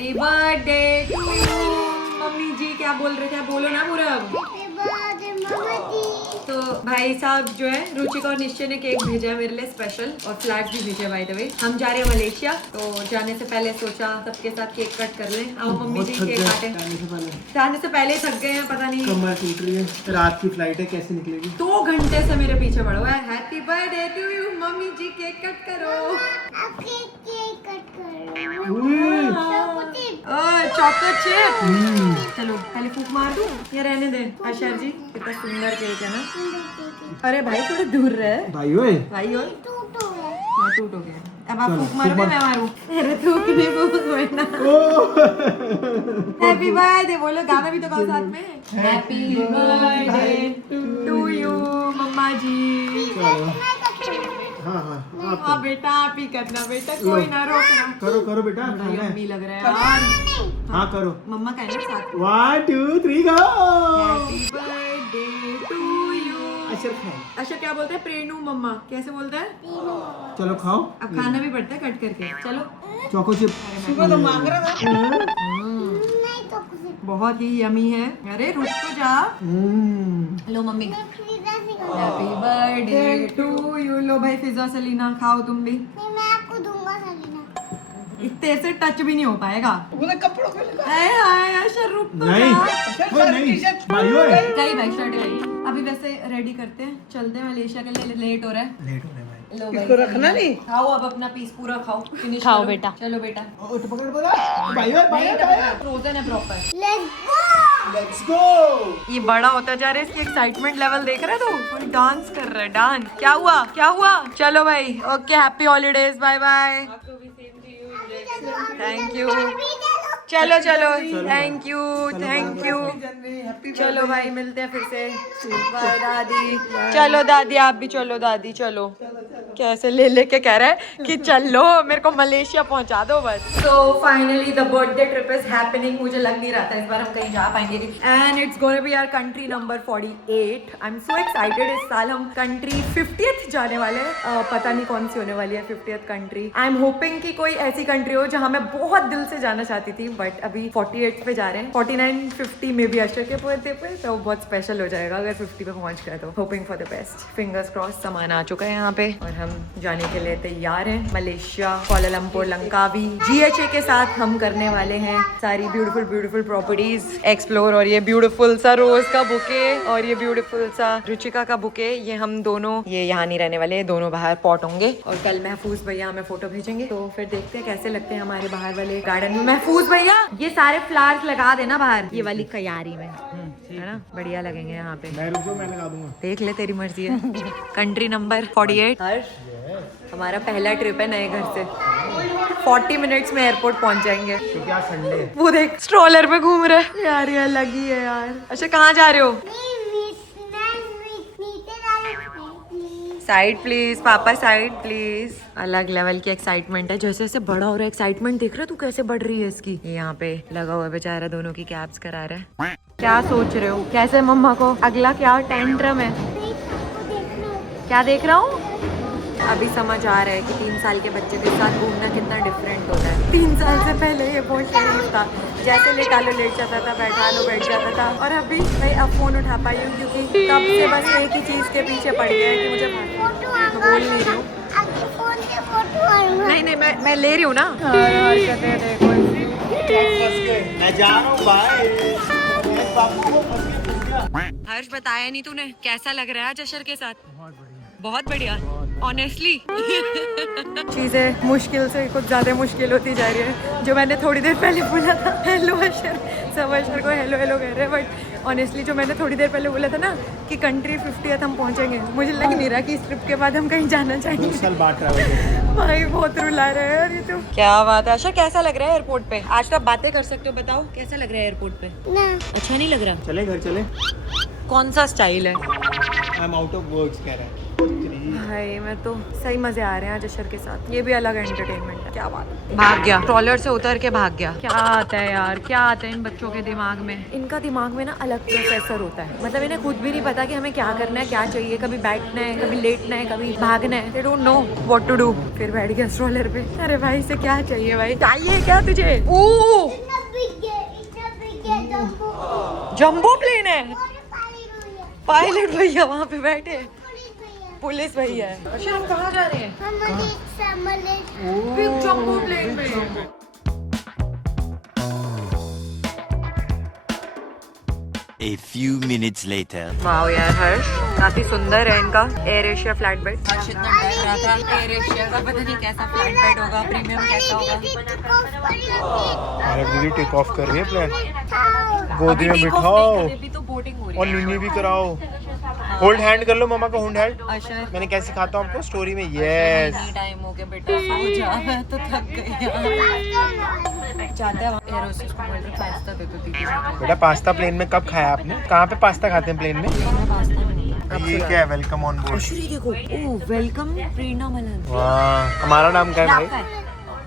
Happy birthday to you. Mummy ji क्या बोल रहे थे, बोलो ना पूरा। तो भाई साहब जो है रुचिका और निश्चय ने केक भेजा है मेरे लिए स्पेशल, और फ्लैट भी भेजे बाय द वे। हम जा रहे हैं मलेशिया, तो जाने से पहले सोचा सबके साथ केक कट कर लें। आओ मम्मी जी केक काटे। जाने से पहले थक गए हैं, पता नहीं कमर टूट रही है, रात की फ्लाइट है, कैसे निकलेगी। 2 घंटे से मेरे पीछे पड़ा हुआ है। Happy birthday to you mummy ji, cake cut करो। Chocolate chip. चलो पहले फूक मार दूं या रहने दे। आशर जी कितना सुंदर केक है ना। अरे भाई थोड़ा दूर रहे भाई ओए, भाई ओए। हाँ टूट हो गया। अब आप फूक मारोगे मैं मारूं? अरे थूक नहीं, फूक वरना। हैप्पी बर्थडे बोलो, गाना भी तो गाओ साथ में। हैप्पी बर्थडे टू यू मम्मा जी। हाँ बेटा आप ही करना बेटा, कोई ना रोकना। करो करो बेटा, यम्मी लग रहा है यार। हाँ करो। मम्मा का है ना साथ। 1 2 3 go. Happy birthday to you. अच्छा खाओ। अच्छा क्या बोलते हैं? प्रेनू मम्मा कैसे बोलता है? चलो खाओ। अब खाना भी पड़ता है कट करके। चलो चोको चिप। सुबह तो मांग रहा था। बहुत ही यमी है। अरे रुक तो जा। लो mummy. Happy birthday to you. लो भाई फिजा सलीना खाओ तुम भी। इतने से टच भी नहीं हो पाएगा। बोले कपड़ों पे लगा। हाय अशर रुक तो नहीं जा। नहीं भाई ओए, गई भाई शर्ट गई। अभी वैसे रेडी करते हैं, चलते हैं मलेशिया के लिए, लेट हो रहा है। लेट हो रहे भाई। लो इसको भाई रखना नहीं। खाओ अब अपना पीस पूरा खाओ, फिनिश खाओ करो। बेटा। चलो बेटा। उठ पकड़ बोला भाई ओए, भाई ओए, फ्रोजन है प्रॉपर। Let's go. ये बड़ा होता जा रहा है, इसकी एक्साइटमेंट लेवल देख रहे हो तो डांस कर रहा है। डांस क्या हुआ क्या हुआ? चलो भाई okay, happy holidays, bye bye. Thank you. चलो चलो थैंक यू थैंक यू। चलो भाई मिलते हैं फिर से। बाय दादी। चलो दादी आप भी चलो। दादी चलो। कैसे ले लेके कह रहा है कि चलो मेरे को मलेशिया पहुंचा दो बस। So finally the birthday trip is happening. मुझे लग नहीं रहा था इस बार हम कहीं जा पाएंगे, and it's gonna be our country number 48। I am so excited. इस साल हम कंट्री 50th जाने वाले हैं। पता नहीं कौन सी होने वाली है 50th country. I am hoping कि कोई ऐसी कंट्री हो जहां मैं बहुत दिल से जाना चाहती थी, बट अभी 48 पे जा रहे हैं। 49 50 में भी अशर के बर्थडे पे, तो बहुत स्पेशल हो जाएगा अगर 50 पे पहुंच गए तो। Hoping for the best, fingers cross. सामान आ चुका है यहाँ पे और हम जाने के लिए तैयार हैं मलेशिया, कुआलालंपुर, लंकावी। GHA के साथ हम करने वाले हैं सारी ब्यूटीफुल ब्यूटीफुल प्रॉपर्टीज एक्सप्लोर। और ये ब्यूटीफुल सा रोज का बुके और ये ब्यूटीफुल सा रुचिका का बुके, ये हम दोनों ये यहाँ नहीं रहने वाले, दोनों बाहर पॉट होंगे। और कल महफूज भैया हमें फोटो भेजेंगे, तो फिर देखते हैं कैसे लगते हैं हमारे बाहर वाले गार्डन में। महफूज भैया ये सारे फ्लावर्स लगा देना बाहर, ये वाली कयारी में, है ना? बढ़िया लगेंगे यहाँ पे। मैं रुक जाओ, मैं लगा दूंगा। देख ले तेरी मर्जी है। Country number 48। हर्ष हमारा पहला ट्रिप है नए घर से। 40 मिनट्स में एयरपोर्ट पहुंच जाएंगे। तो क्या संडे है? वो देख स्ट्रोलर पे घूम रहा है यार, ये अलग ही है यार। अच्छा कहाँ जा रहे हो? साइड प्लीज पापा, साइड प्लीज। अलग लेवल की एक्साइटमेंट है, जैसे जैसे बड़ा हो रहा है एक्साइटमेंट। देख रहा है तू कैसे बढ़ रही है इसकी। ये यहाँ पे लगा हुआ है बेचारा, दोनों की कैब्स करा रहा है। क्या सोच रहे हो? कैसे मम्मा को अगला क्या टेंट्रम है? क्या देख रहा हूँ? अभी समझ आ रहा है कि 3 साल के बच्चे के साथ घूमना कितना डिफरेंट होता है। 3 साल से पहले ये बहुत शरीफ था, जैसे लेटा लो लेट जाता था, बैठा लो बैठ जाता था। और अभी मैं अब फोन उठा पाई हूँ क्योंकि तब से बस एक ही चीज के पीछे पड़ गया है कि मुझे मैं बोल नहीं रही हूँ। नहीं नहीं मैं ले रही हूँ ना। मैं जा रहा हूँ बाय। हर्ष बताया नहीं तूने, कैसा लग रहा है जशर के साथ? बहुत बढ़िया ऑनेस्टली। चीजें मुश्किल से कुछ ज्यादा मुश्किल होती जा रही है। जो मैंने थोड़ी देर पहले बोला था हेलो अशर, सब अशर को हेलो हेलो कह रहे हैं, बट ऑनेस्टली जो मैंने थोड़ी देर पहले बोला था ना कि कंट्री 50th हम पहुंचेंगे, मुझे लग नहीं रहा कि इस ट्रिप के बाद हम कहीं जाना चाहेंगे। 2 साल बाद ट्रैवल। भाई बहुत रुला रहे हैं यार ये तो। क्या बात है अशर, कैसा लग रहा है एयरपोर्ट पे? आज तो आप बातें कर सकते हो, बताओ कैसा लग रहा है एयरपोर्ट पे? अच्छा नहीं लग रहा? चले घर चले। कौन सा स्टाइल है? I am out of words कह रहा है। भाई मैं तो सही मजे आ रहे हैं आज अशर के साथ। ये भी अलग एंटरटेनमेंट है। क्या बात है। भाग गया, ट्रॉलर से उतर के भाग गया। क्या आता है यार, क्या आता है इन बच्चों के दिमाग में। इनका दिमाग में ना अलग प्रोसेसर होता है, मतलब इन्हें खुद भी नहीं पता कि हमें क्या करना है, क्या चाहिए। कभी बैठना है, कभी लेटना है, कभी भागना है। They don't know what to do. फिर बैठ गया स्ट्रोलर पे। अरे भाई से क्या चाहिए भाई, चाहिए क्या तुझे? जंबो प्लेन है, पायलट भैया वहाँ पे बैठे, पुलिस भैया है। अच्छा हम कहाँ जा रहे हैं? जंबो प्लेन में। A few minutes later. Wow यार हर्ष, काफी सुंदर है इनका एयर एशिया फ्लैट बेड। हर्ष इतना डर रहा था एयर एशिया का, पता नहीं कैसा फ्लैट बेड होगा, प्रीमियम कैसा होगा। अरे दीदी टेक ऑफ कर रही है प्लेन। गोदी में बिठाओ अभी तो बोटिंग हो रही और नीनी भी कराओ। होल्ड हैंड कर लो मम्मा का, होल्ड हैंड। अशर मैंने कैसे सिखाता हूँ आपको स्टोरी में। यस टाइम हो गया बेटा, सो जा, मैं तो थक गई यार। चाहते हैं एयर होस्टेस को बोल रहे पास्ता दे दो दीदी। बेटा पास्ता प्लेन में कब खाया आपने? कहाँ पे पास्ता खाते हैं प्लेन में? ये क्या है? Welcome on board. अशुरी देखो, ओह वेलकम प्रेरणा मलन। वाह, हमारा नाम क्या है भाई?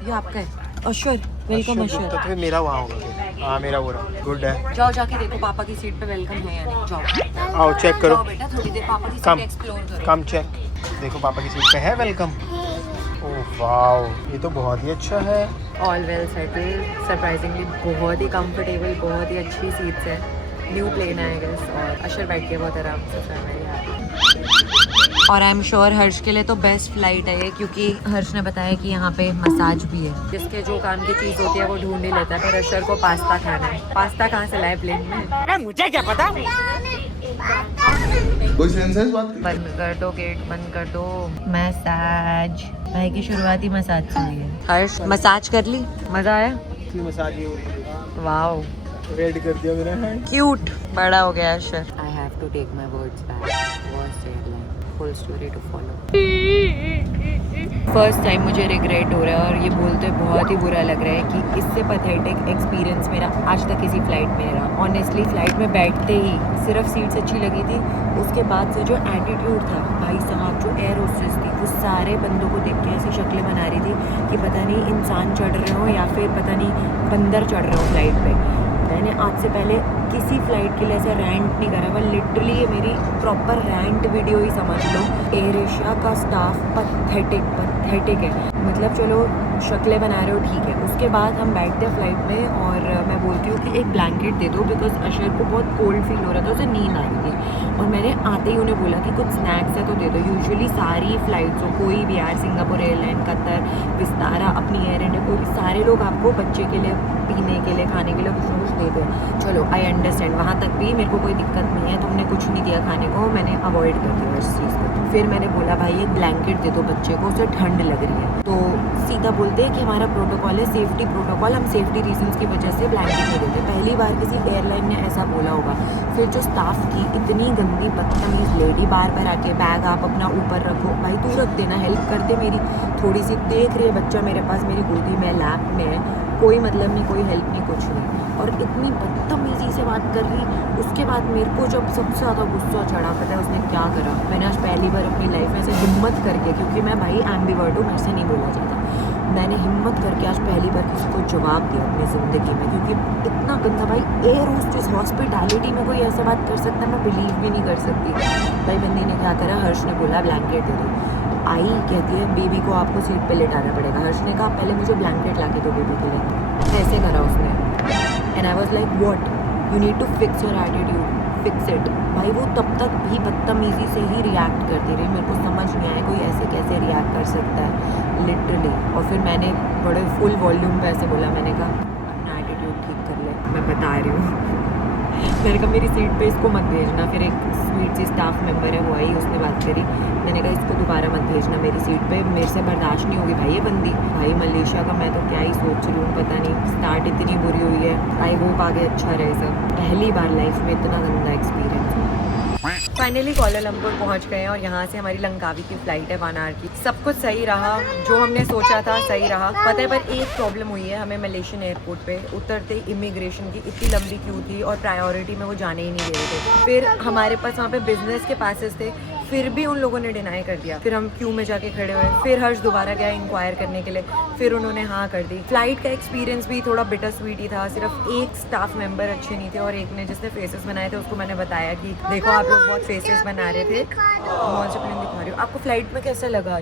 ये आपका है अशर, वेलकम अशर। तो फिर मेरा वहाँ होगा। हाँ मेरा वो रहा, गुड है। जाओ जाके देखो पापा की सीट पे वेलकम है या नहीं। जाओ आओ चेक करो। जाओ बेटा, थोड़ी देर पापा की कम सीट एक्सप्लोर करो। कम चेक, देखो पापा की सीट पे है वेलकम। ओह वाओ, ये तो बहुत ही अच्छा है। ऑल वेल सेटल, सरप्राइजिंगली बहुत ही कंफर्टेबल, बहुत ही अच्छी सीट्स है। न्यू प्लेन है आई गेस, और अशर बैठ के बहुत आराम से चल रहा है। और आई एम श्योर हर्ष के लिए तो बेस्ट फ्लाइट है ये, क्योंकि हर्ष ने बताया कि यहाँ पे मसाज भी है। जिसके जो काम की चीज़ होती है वो ढूंढ ही लेता है। पर अशर को पास्ता खाना है। पास्ता कहाँ से लाए प्लेन में? अरे मुझे क्या पता। कोई सेंस है इस बात की? बंद कर दो, गेट बंद कर दो। मसाज भाई की शुरुआती मसाज से हुई है। हर्ष मसाज कर ली, मजा आया? मसाज ये हो रही है। वाओ रेड कर दिया मेरा हैंड। क्यूट, बड़ा हो गया Ashar. I have to take my words back, was airline, full story to follow. First time मुझे रिग्रेट हो रहा है और ये बोलते बहुत ही बुरा लग रहा है कि इससे पैथेटिक एक्सपीरियंस मेरा आज तक किसी फ्लाइट में रहा। ऑनेस्टली फ्लाइट में बैठते ही सिर्फ सीट्स अच्छी लगी थी, उसके बाद से जो एटीट्यूड था भाई साहब, जो एयर होस्टेस थी वो सारे बंदों को देख के ऐसी शक्लें बना रही थी कि पता नहीं इंसान चढ़ रहे हो या फिर पता नहीं बंदर चढ़ रहे हो फ्लाइट पे। मैंने आज से पहले किसी फ्लाइट के लिए ऐसा रैंट नहीं करा, पर लिटरली ये मेरी प्रॉपर रैंट वीडियो ही समझ लो। एयर एशिया का स्टाफ पैथेटिक है। मतलब चलो शक्लें बना रहे हो ठीक है, उसके बाद हम बैठते हैं फ्लाइट में और मैं बोलती हूँ कि एक ब्लैंकेट दे दो, बिकॉज अशर को बहुत कोल्ड फील हो रहा था, उसे नींद आ रही थी। और मैंने आते ही उन्हें बोला कि कुछ स्नैक्स है तो दे दो। यूजुअली सारी फ्लाइट्स हो, कोई भी यार, सिंगापुर एयरलाइन, कतर, विस्तारा, अपनी एयर इंडिया, कोई भी, सारे लोग आपको बच्चे के लिए, पीने के लिए, खाने के लिए कुछ ना कुछ दे दो। चलो आई अंडरस्टैंड, वहाँ तक भी मेरे को कोई दिक्कत नहीं है, तुमने कुछ नहीं दिया खाने को, मैंने अवॉइड कर दिया इस चीज़ को। फिर मैंने बोला भाई एक ब्लैंकेट दे दो बच्चे को, उसे ठंड लग रही है। तो सीधा बोलते हैं कि हमारा प्रोटोकॉल है सेफ्टी प्रोटोकॉल, हम सेफ्टी रीजंस की वजह से ब्लैंकेट नहीं देते। पहली बार किसी एयरलाइन ने ऐसा बोला होगा। फिर जो स्टाफ की इतनी गंदी बदतमीज लेडी, बार बार आके बैग आप अपना ऊपर रखो, भाई तू रख देना, हेल्प करते मेरी। थोड़ी सी देख रही है बच्चा मेरे पास, मेरी गोदी में, लैप में, कोई मतलब नहीं, कोई हेल्प नहीं, कुछ नहीं। और इतनी बदतमीजी से बात कर रही। उसके बाद मेरे को जब सबसे ज़्यादा गुस्सा चढ़ा, पता है उसने क्या करा? मैंने आज पहली बार अपनी लाइफ में ऐसे हिम्मत करके, क्योंकि मैं भाई एम्बिवर्ट हूँ, मेरे से नहीं बोला जाता, मैंने हिम्मत करके आज पहली बार किसी को जवाब दिया अपनी ज़िंदगी में। क्योंकि इतना गंदा, भाई एयर होस्टेस हॉस्पिटैलिटी में कोई ऐसे बात कर सकता है? मैं बिलीव भी नहीं कर सकती। भाई बंदी ने क्या करा, हर्ष ने बोला ब्लैंकेट दे दो। आई कहती है बेबी को आपको सीट पे लेटाना पड़ेगा। हर्ष ने कहा पहले मुझे ब्लैंकेट ला के दो बेबी के लिए। ऐसे करा उसने and I was like what, you need to fix your attitude, fix it. भाई वो तब तक भी बदतमीजी से ही रिएक्ट करती रही। मेरे को समझ नहीं आया कोई ऐसे कैसे रिएक्ट कर सकता है लिटरली। और फिर मैंने बड़े फुल वॉल्यूम पे ऐसे बोला, मैंने कहा अपना एटीट्यूड ठीक कर ले, मैं बता रही हूँ। मैंने कहा मेरी सीट पे इसको मत भेजना। फिर एक स्वीट सी स्टाफ मेंबर है वो आई, उसने बात करी, मैंने कहा इसको दोबारा मत भेजना मेरी सीट पे, मेरे से बर्दाश्त नहीं होगी भाई ये बंदी। भाई मलेशिया का मैं तो क्या ही सोच रही हूँ, पता नहीं स्टार्ट इतनी बुरी हुई है। आई होप आगे अच्छा रहे सब। पहली बार लाइफ में इतना गंदा एक्सपीरियंस। फाइनली कोलालंपुर पहुंच गए हैं और यहाँ से हमारी लंकावी की फ़्लाइट है 1 आवर की। सब कुछ सही रहा, जो हमने सोचा था सही रहा। पता है पर एक प्रॉब्लम हुई है, हमें मलेशियन एयरपोर्ट पे उतरते इमिग्रेशन की इतनी लंबी क्यू थी और प्रायोरिटी में वो जाने ही नहीं दे रहे थे। फिर हमारे पास वहाँ पे बिजनेस के पासेस थे, फिर भी उन लोगों ने डिनाई कर दिया। फिर हम क्यू में जाके खड़े हुए, फिर हर्ष दोबारा गया इंक्वायर करने के लिए, फिर उन्होंने हाँ कर दी। फ्लाइट का एक्सपीरियंस भी थोड़ा बिटर स्वीट ही था। सिर्फ एक स्टाफ मेंबर अच्छे नहीं थे और एक ने जिसने फेसेस बनाए थे उसको मैंने बताया कि देखो आप लोग बहुत फेसेस बना रहे थे, कौन से प्लेन दिखा रही हो। आपको फ्लाइट में कैसा लगा?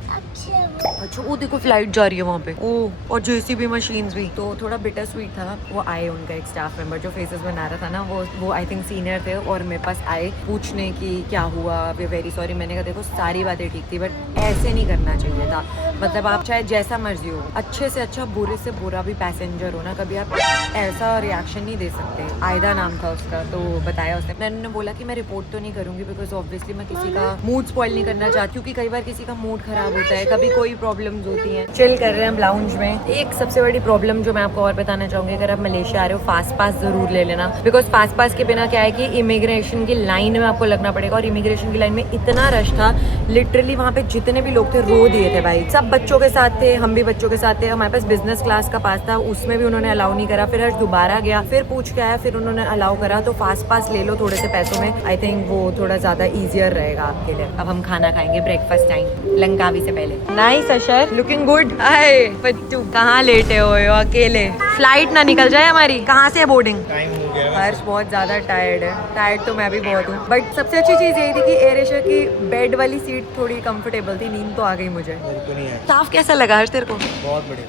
अच्छा वो देखो फ्लाइट जा रही है वहाँ पे, ओ और जेसीबी मशीन्स भी, तो थोड़ा बिटर स्वीट था। वो आए उनका एक स्टाफ मेंबर जो फेसेस बना रहा था ना, वो आई थिंक सीनियर थे और मेरे पास आए पूछने की क्या हुआ, वे वेरी सॉरी। मैंने कहा देखो सारी बातें ठीक थी बट ऐसे नहीं करना चाहिए था। मतलब आप चाहे जैसा मर्जी हो, अच्छे से अच्छा बुरे से बुरा भी पैसेंजर हो ना, कभी आप ऐसा रिएक्शन नहीं दे सकते। आयदा नाम था उसका, तो बताया उसने। मैंने बोला कि मैं रिपोर्ट तो नहीं करूंगी बिकॉज ऑब्वियसली मैं किसी का मूड स्पॉइल नहीं करना चाहती, क्योंकि कई बार किसी का मूड खराब होता है, कभी कोई प्रॉब्लम्स होती हैं। चिल कर रहे हैं हम लाउंज में। एक सबसे बड़ी प्रॉब्लम जो मैं आपको और बताना चाहूंगी, अगर आप मलेशिया आ रहे हो फास्ट पास जरूर ले लेना, बिकॉज फास्ट पास के बिना क्या है कि इमिग्रेशन की लाइन में आपको लगना पड़ेगा। और इमिग्रेशन की लाइन में इतना रश था, लिटरली वहाँ पे जितने भी लोग थे रो दिए थे भाई। सब बच्चों के साथ थे, हम भी बच्चों के साथ थे। हमारे पास बिजनेस क्लास का पास था, उसमें भी उन्होंने अलाउ नहीं करा। फिर हर्ष दोबारा गया, फिर पूछ के आया, फिर उन्होंने अलाउ करा। तो फास्ट पास ले लो थोड़े से पैसों में, आई थिंक वो थोड़ा ज्यादा ईजियर रहेगा आपके लिए। अब हम खाना खाएंगे ब्रेकफास्ट टाइम लंकावी से पहले। नाइस अशर, लुकिंग गुड। हाय बच्चू, कहाँ लेटे हुए हो अकेले? फ्लाइट ना निकल जाए हमारी। कहाँ से बोर्डिंग? टाइम हो गया। हर्ष बहुत ज्यादा टायर्ड है। टायर्ड तो मैं भी बहुत हूँ, बट सबसे अच्छी चीज यही थी कि एयर एशिया की बेड वाली सीट थोड़ी कंफर्टेबल थी। नींद तो आ गई मुझे। मेरे को नहीं आया। स्टाफ कैसा लगा हर्ष तेरे को? बहुत बढ़िया।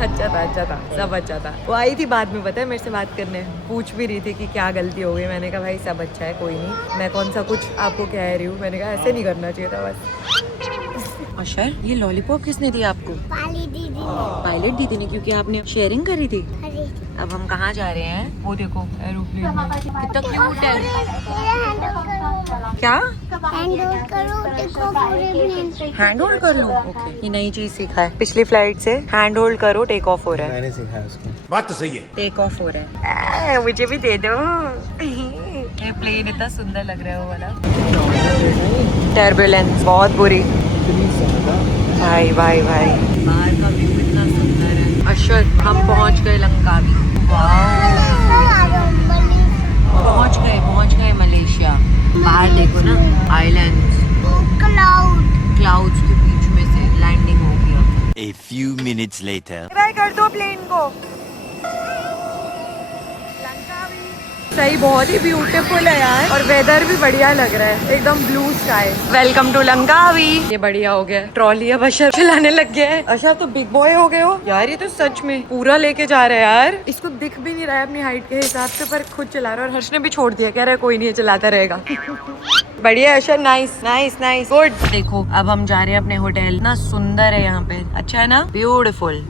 अच्छा था, सब अच्छा था। वो आई थी बाद में, पता है, मेरे से बात करने, पूछ भी रही थी कि क्या गलती हो गई। मैंने कहा भाई सब अच्छा है, कोई नहीं, मैं कौन सा कुछ आपको कह रही हूँ। मैंने कहा ऐसे नहीं करना चाहिए था बस। अशर, ये लॉलीपॉप किसने दिया आपको? पायलट दीदी ने, क्योंकि आपने शेयरिंग करी थी। अब हम कहाँ जा रहे हैं? वो देखो एरोप्लेन में कितना क्यूट है। क्या हैंड होल्ड कर लो? ओके, ये नई चीज सीखा है पिछली फ्लाइट से। हैंड होल्ड करो, टेक ऑफ हो रहा है। मैंने सिखाया उसको। बात तो सही है। टेक ऑफ हो रहा है। मुझे भी दे दो। ये प्लेन इतना सुंदर लग रहा है वो वाला। टर्बुलेंस बहुत बुरी। भाई भाई भाई, बाहर का व्यू इतना सुंदर है। अशर, हम पहुंच गए लंकावी। पहुंच गए मलेशिया। बाहर देखो ना, आइलैंड्स, क्लाउड्स के बीच में से लैंडिंग हो गया। A few minutes later. Try कर दो प्लेन को। सही, बहुत ही ब्यूटीफुल है यार, और वेदर भी बढ़िया लग रहा है, एकदम blue sky. Welcome to Langkawi. ये बढ़िया हो गया, ट्रॉली अब अशर चलाने लग गया है। अशर तो बिग बॉय हो गए हो यार, ये तो सच में पूरा लेके जा रहा है यार। इसको दिख भी नहीं रहा है अपनी हाइट के हिसाब से, पर खुद चला रहा है। और हर्ष ने भी छोड़ दिया, कह रहा है कोई नहीं, चलाता रहेगा। बढ़िया अशर, नाइस नाइस नाइस, गुड। देखो अब हम जा रहे हैं अपने होटल। ना सुंदर है यहाँ पे, अच्छा है ना? Beautiful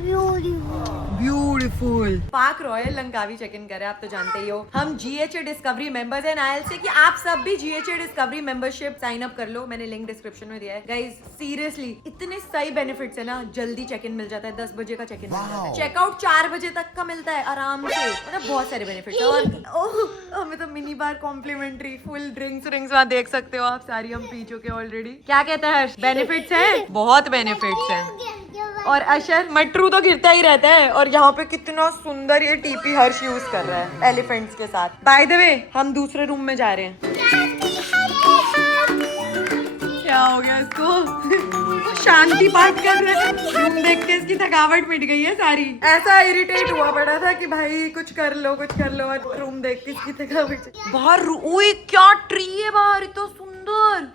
beautiful. Park royal Langkawi check in करे, आप तो जानते ही हो। हम GHA डिस्कवरी मेंबर्स हैं। नायल से कि आप सब भी GHA discovery membership sign up कर लो, मैंने लिंक डिस्क्रिप्शन में दिया है। गाइस सीरियसली इतने सही बेनिफिट्स है ना, जल्दी चेक इन मिल जाता है, 10 बजे का चेक इन मिल जाता है, चेकआउट 4 बजे तक का मिलता है आराम से। मतलब बहुत सारे बेनिफिट्स है। और हमें तो mini bar complimentary, full drinks वहाँ देख सकते हो आप, सारी हम पी चुके ऑलरेडी। क्या कहता है हर्ष? बेनिफिट्स है, बहुत बेनिफिट्स है। और अशर, मटरू तो गिरता ही रहता है। और यहाँ पे कितना सुंदर ये टीपी हर्ष यूज कर रहा है एलिफेंट्स के साथ। बाय द वे, हम दूसरे रूम में जा रहे हैं। क्या हो गया इसको? शांति पाठ कर रहे हैं। रूम देख के इसकी थकावट मिट गई है सारी। ऐसा इरिटेट हुआ पड़ा था कि भाई कुछ कर लो कुछ कर लो, और रूम देख के इसकी थकावट। बाहर ओए क्या ट्री है बाहर, इतना सुंदर।